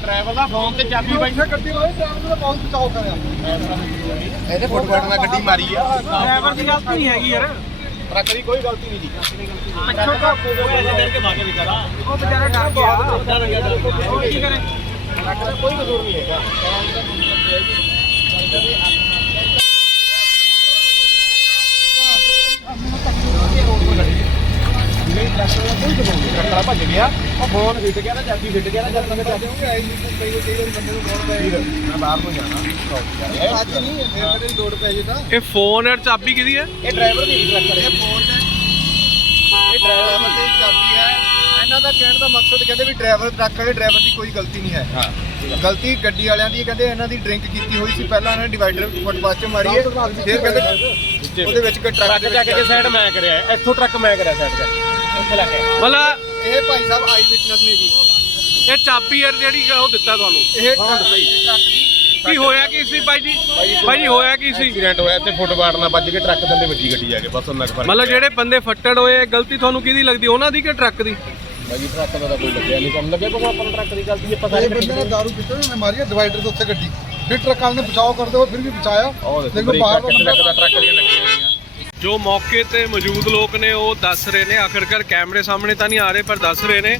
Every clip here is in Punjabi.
ਡਰਾਈਵਰ ਦਾ ਫੋਨ ਤੇ ਚਾਬੀ ਬਾਈ ਗੱਡੀ ਵਾਲੇ ਡਰਾਈਵਰ ਦਾ ਬਹੁਤ ਬਚਾਓ ਕਰਿਆ ਇਹਦੇ ਫੁੱਟਬਾਟ ਨਾਲ ਗੱਡੀ ਮਾਰੀ ਆ। ਡਰਾਈਵਰ ਦੀ ਗਲਤੀ ਨਹੀਂ ਹੈਗੀ ਯਾਰ। ਟਰੱਕ ਦੀ ਕੋਈ ਗਲਤੀ ਨਹੀਂ ਜੀ। ਪਿੱਛੋਂ ਤਾਂ ਉਹ ਵਿਚਾਰਾ ਡਰ ਗਿਆ। ਉਹ ਕੀ ਕਰੇ? ਕੋਈ ਕਸੂਰ ਨਹੀਂ ਹੈਗਾ। ਟਰੱਕ ਭੱਜ ਗਿਆ ਉਹ ਫੋਨ ਹਿੱਟ ਗਿਆ ਨਾ ਚਾਬੀ ਹਿੱਟ ਗਿਆ ਨਾ ਜਦ ਤੱਕ ਚਾਬੀ ਕਈ ਵਾਰੀ ਬੰਦੇ ਨੂੰ ਬਹੁਤ ਪੈ ਮੈਂ ਬਾਹਰ ਨੂੰ ਜਾਣਾ ਅੱਜ ਨਹੀਂ ਫਿਰ ਕਦੇ ਲੋਡ ਪੈ ਜੇ ਤਾਂ। ਇਹ ਫੋਨ ਔਰ ਚਾਬੀ ਕਿਹਦੀ ਹੈ? ਇਹ ਡਰਾਈਵਰ ਦੀ ਟਰੱਕ ਦੇ। ਇਹ ਫੋਨ ਤੇ ਇਹ ਡਰਾਈਵਰ ਦੀ ਚਾਬੀ ਹੈ। ਇਹਨਾਂ ਦਾ ਕਹਿਣ ਦਾ ਮਕਸਦ ਕਹਿੰਦੇ ਵੀ ਡਰਾਈਵਰ ਟਰੱਕ ਵਾਲੇ ਡਰਾਈਵਰ ਦੀ ਕੋਈ ਗਲਤੀ ਨਹੀਂ ਹੈ। ਹਾਂ। ਗਲਤੀ ਗੱਡੀ ਵਾਲਿਆਂ ਦੀ ਕਹਿੰਦੇ ਇਹਨਾਂ ਦੀ ਡਰਿੰਕ ਕੀਤੀ ਹੋਈ ਸੀ ਪਹਿਲਾਂ ਇਹਨਾਂ ਨੇ ਡਿਵਾਈਡਰ ਫੁੱਟਪਾਥ 'ਚ ਮਾਰੀ ਹੈ। ਫਿਰ ਕਹਿੰਦੇ ਉਹਦੇ ਵਿੱਚ ਟਰੱਕ ਜਾ ਕੇ ਸਾਈਡ ਮੈਂ ਕਰਿਆ ਇੱਥੋਂ ਟਰੱਕ ਮੈਂ ਕਰਿਆ ਸਾਈਡ ਤੇ ਇੱਥੇ ਲੱਗ ਗਿਆ ਮਤਲਬ ਇਹ ਭਾਈ ਸਾਹਿਬ ਆਈ ਵਿਟਨੈਸ ਨੇ ਜੀ। ਇਹ ਚਾਬੀ ਯਾਰ ਜਿਹੜੀ ਉਹ ਦਿੱਤਾ ਤੁਹਾਨੂੰ? ਇਹ ਟਰੱਕ ਟਰੱਕ ਦੀ। ਕੀ ਹੋਇਆ ਕੀ ਸੀ ਬਾਈ ਜੀ? ਬਾਈ ਜੀ ਹੋਇਆ ਕੀ ਸੀ? ਐਕਸੀਡੈਂਟ ਹੋਇਆ ਤੇ ਫੁੱਟਬਾਟ ਨਾਲ ਵੱਜ ਕੇ ਟਰੱਕ ਥੱਲੇ ਵੱਜੀ ਗੱਡੀ ਜਾ ਕੇ ਬਸ ਉਹਨਾਂ ਕੁ ਫ਼ਰਕ ਮਤਲਬ ਜਿਹੜੇ ਬੰਦੇ ਫੱਟੜ ਹੋਏ ਇਹ ਗਲਤੀ ਤੁਹਾਨੂੰ ਕਿਹਦੀ ਲੱਗਦੀ? ਉਹਨਾਂ ਦੀ ਕਿ ਟਰੱਕ ਦੀ? ਬਾਈ ਟਰੱਕ ਦਾ ਤਾਂ ਕੋਈ ਲੱਗਿਆ ਨਹੀਂ ਕੰਮ ਲੱਗਿਆ ਕੋਈ ਆਪਾਂ ਨੂੰ ਟਰੱਕ ਦੀ ਗਲਤੀ ਆਪਾਂ ਇਹ ਬੰਦੇ ਨੇ ਦਾਰੂ ਪੀਤੀ ਉਹਨੇ ਮਾਰੀ ਹੈ ਡਿਵਾਈਡਰ ਦੇ ਉੱਤੇ ਗੱਡੀ। ਫਿਰ ਟਰੱਕ ਵਾਲੇ ਨੇ ਬਚਾਓ ਕਰਦੇ ਹੋਏ ਫਿਰ ਵੀ ਬਚਾਇਆ। ਉਹ ਦੇਖੋ ਬਾਹਰ ਦਾ ਟਰੱਕ ਦਾ ਟਰੱਕ ਦੀਆਂ ਲੱਗੀਆਂ ਹੋਈਆਂ। ਜੋ ਮੌਕੇ ਤੇ ਮੌਜੂਦ ਲੋਕ ਨੇ, ਉਹ ਦੱਸ ਰਹੇ ਨੇ। ਆਖਰਕਾਰ ਕੈਮਰੇ ਸਾਹਮਣੇ ਤਾਂ ਨਹੀਂ ਆ ਰਹੇ, ਪਰ ਦੱਸ ਰਹੇ ਨੇ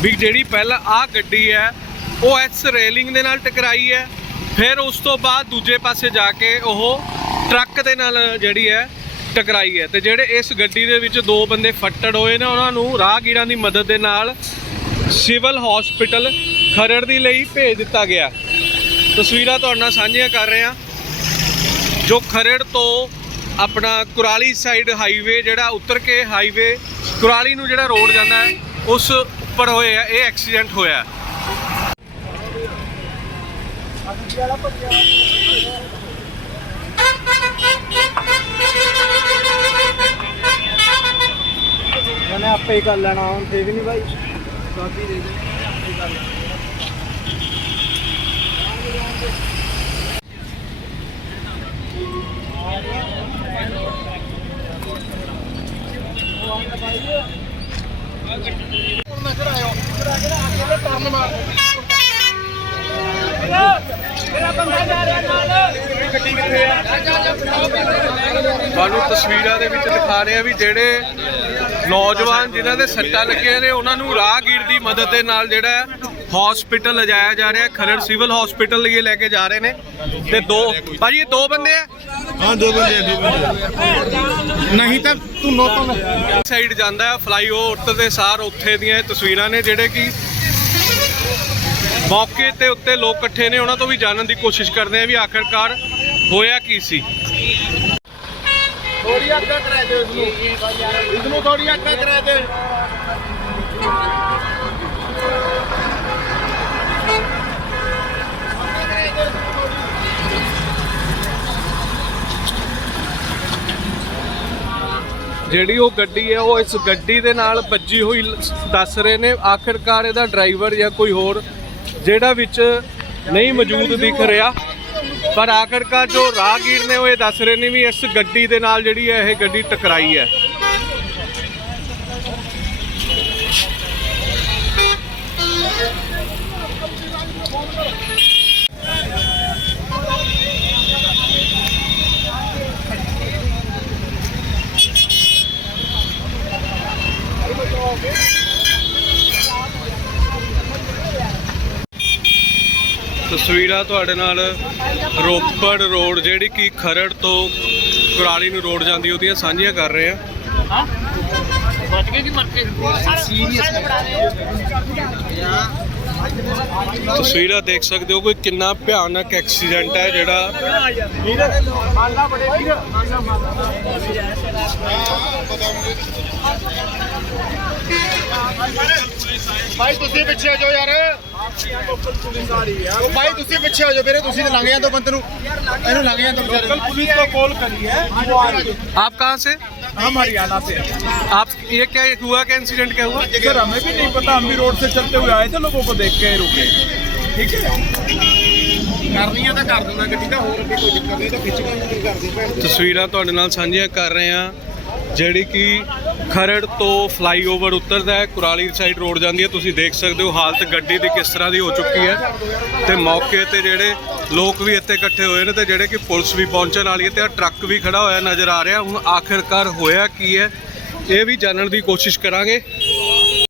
ਵੀ ਜਿਹੜੀ ਪਹਿਲਾਂ ਆ ਗੱਡੀ ਹੈ, ਉਹ ਐਸ ਰੇਲਿੰਗ ਦੇ ਨਾਲ ਟਕਰਾਈ ਹੈ। ਫਿਰ ਉਸ ਤੋਂ ਬਾਅਦ ਦੂਜੇ ਪਾਸੇ ਜਾ ਕੇ ਉਹ ਟਰੱਕ ਦੇ ਨਾਲ ਜਿਹੜੀ ਹੈ, ਟਕਰਾਈ ਹੈ। ਤੇ ਜਿਹੜੇ ਇਸ ਗੱਡੀ ਦੇ ਵਿੱਚ ਦੋ ਬੰਦੇ ਫੱਟੜ ਹੋਏ ਨੇ, ਉਹਨਾਂ ਨੂੰ ਰਾਹਗੀਰਾਂ ਦੀ ਮਦਦ ਦੇ ਨਾਲ ਸਿਵਲ ਹਸਪੀਟਲ ਖਰੜ ਦੀ ਲਈ ਭੇਜ ਦਿੱਤਾ ਗਿਆ। ਤਸਵੀਰਾਂ ਤੁਹਾਡੇ ਨਾਲ ਸਾਂਝੀਆਂ ਕਰ ਰਹੇ ਹਾਂ। ਜੋ ਖਰੜ ਤੋਂ ਆਪਣਾ ਕੁਰਾਲੀ ਸਾਈਡ ਹਾਈਵੇ ਜਿਹੜਾ ਉਤਰ ਕੇ ਹਾਈਵੇ ਕੁਰਾਲੀ ਨੂੰ ਜਿਹੜਾ ਰੋਡ ਜਾਂਦਾ ਹੈ ਉਸ ਉੱਪਰ ਹੋਇਆ ਇਹ ਐਕਸੀਡੈਂਟ ਹੋਇਆ ਹੈ। ਮੈਨੇ ਆਪੇ ਹੀ ਕਰ ਲੈਣਾ ਹੁਣ ਠੀਕ ਨਹੀਂ ਭਾਈ ਕਾਫੀ ਦੇ ਦੇ ਤੁਹਾਨੂੰ ਤਸਵੀਰਾਂ ਦੇ ਵਿੱਚ ਦਿਖਾ ਰਹੇ ਆ ਵੀ ਜਿਹੜੇ ਨੌਜਵਾਨ ਜਿਨ੍ਹਾਂ ਦੇ ਸੱਟਾਂ ਲੱਗੀਆਂ ਨੇ, ਉਹਨਾਂ ਨੂੰ ਰਾਹਗੀਰ ਦੀ ਮਦਦ ਦੇ ਨਾਲ ਜਿਹੜਾ ਹਸਪੀਟਲ ਲਿਜਾਇਆ ਜਾ ਰਿਹਾ ਖਰੜ ਸਿਵਲ ਹਸਪੀਟਲ ਲਈ ਲੈ ਕੇ ਜਾ ਰਹੇ ਨੇ। ਤੇ ਦੋ ਭਾਜੀ, ਇਹ ਦੋ ਬੰਦੇ ਆ? ਹਾਂ ਦੋ ਬੰਦੇ ਦੋ ਬੰਦੇ ਨਹੀਂ ਤਾਂ ਤੂੰ ਨੋਟਾਂ ਸਾਈਡ ਜਾਂਦਾ ਹੈ ਫਲਾਈਓਵਰ ਤੇ ਸਾਰ ਉੱਥੇ ਦੀਆਂ ਇਹ ਤਸਵੀਰਾਂ ਨੇ ਜਿਹੜੇ ਕਿ ਮੌਕੇ ਤੇ ਉੱਤੇ ਲੋਕ ਇਕੱਠੇ ਨੇ ਉਹਨਾਂ ਤੋਂ ਵੀ ਜਾਣਨ ਦੀ ਕੋਸ਼ਿਸ਼ ਕਰਦੇ ਆ ਵੀ ਆਖਰਕਾਰ ਹੋਇਆ ਕੀ ਸੀ। ਥੋੜੀ ਅੱਗਾ ਕਰਾ ਦਿਓ ਇਸ ਨੂੰ। ਇਸ ਨੂੰ ਥੋੜੀ ਅੱਗਾ ਕਰਾ ਦਿਓ। ਜਿਹੜੀ ਉਹ ਗੱਡੀ ਹੈ, ਉਹ ਇਸ ਗੱਡੀ ਦੇ ਨਾਲ ਵੱਜੀ ਹੋਈ ਦੱਸ ਰਹੇ ਨੇ, ਆਖਿਰਕਾਰ ਇਹਦਾ ਡਰਾਈਵਰ ਜਾਂ ਕੋਈ ਹੋਰ ਜਿਹੜਾ ਵਿੱਚ ਨਹੀਂ ਮੌਜੂਦ ਦਿਖ ਰਿਹਾ। ਪਰ ਆਖਿਰਕਾਰ ਜੋ ਰਾਹਗੀਰ ਨੇ ਉਹ ਇਹ ਦੱਸ ਰਹੇ ਨੇ ਵੀ ਇਸ ਗੱਡੀ ਦੇ ਨਾਲ ਜਿਹੜੀ ਹੈ, ਇਹ ਗੱਡੀ ਟਕਰਾਈ ਹੈ। ਤਸਵੀਰਾਂ ਤੁਹਾਡੇ ਨਾਲ ਰੋਪੜ ਰੋਡ, ਜਿਹੜੀ ਕਿ ਖਰੜ ਤੋਂ ਕੁਰਾਲੀ ਨੂੰ ਰੋਡ ਜਾਂਦੀ, ਉਹਦੀਆਂ ਸਾਂਝੀਆਂ ਕਰ ਰਹੇ ਆ ਤਸਵੀਰਾਂ ਦੇਖ ਸਕਦੇ ਹੋ, ਕੋਈ ਕਿੰਨਾ ਭਿਆਨਕ ਐਕਸੀਡੈਂਟ ਹੈ ਜਿਹੜਾ ਭਾਈ ਤੁਸੀਂ ਪਿੱਛੇ ਹੋ ਜਾਓ ਯਾਰ ਉਹ ਭਾਈ ਤੁਸੀਂ ਪਿੱਛੇ ਹੋ ਜਾਓ ਵੀਰੇ ਤੁਸੀਂ ਤਾਂ ਲੰਘ ਜਾਂਦੇ ਹੋ ਬੰਦੇ ਨੂੰ ਇਹਨੂੰ ਲੰਘ ਜਾਂਦੇ ਵਿਚਾਰੇ ਨੂੰ पुलिस को कॉल करी है वो आ रही है आप कहाँ से हम हरियाणा से हैं। आप ये क्या हुआ क्या इंसिडेंट क्या हुआ सर हमें भी नहीं पता हम भी रोड से चलते हुए आए थे लोगों को देख के रुके ठीक है ਕਰਨੀ ਆ ਤਾਂ ਕਰ ਦਿੰਦਾ ਗੱਡੀ ਦਾ ਹੋਰ ਅੱਗੇ ਕੋਈ ਦਿੱਕਤ ਨਹੀਂ ਤਾਂ ਖਿੱਚ ਕੇ ਨਹੀਂ ਕਰਦੇ ਭੈਣ ਤਸਵੀਰਾਂ ਤੁਹਾਡੇ ਨਾਲ ਸਾਂਝੀਆਂ ਕਰ ਰਹੇ ਹਾਂ ਜਿਹੜੀ ਕਿ ਖਰੜ ਤੋਂ ਫਲਾਈਓਵਰ ਉਤਰਦਾ ਹੈ, ਕੁਰਾਲੀ ਸਾਈਡ ਰੋਡ ਜਾਂਦੀ ਹੈ, ਤੁਸੀਂ ਦੇਖ ਸਕਦੇ ਹੋ ਹਾਲਤ ਗੱਡੀ ਦੀ ਕਿਸ ਤਰ੍ਹਾਂ ਦੀ ਹੋ ਚੁੱਕੀ ਹੈ। ਤੇ ਮੌਕੇ ਤੇ ਜਿਹੜੇ ਲੋਕ ਵੀ ਇੱਥੇ ਇਕੱਠੇ ਹੋਏ ਨੇ ਤੇ ਜਿਹੜੇ ਕਿ ਪੁਲਿਸ ਵੀ ਪਹੁੰਚਣ ਵਾਲੀ ਹੈ ਤੇ ਆ ਟਰੱਕ ਵੀ ਖੜਾ ਹੋਇਆ ਨਜ਼ਰ ਆ ਰਿਹਾ। ਹੁਣ ਆਖਿਰਕਾਰ ਹੋਇਆ ਕੀ ਹੈ, ਇਹ ਵੀ ਜਾਣਨ ਦੀ ਕੋਸ਼ਿਸ਼ ਕਰਾਂਗੇ।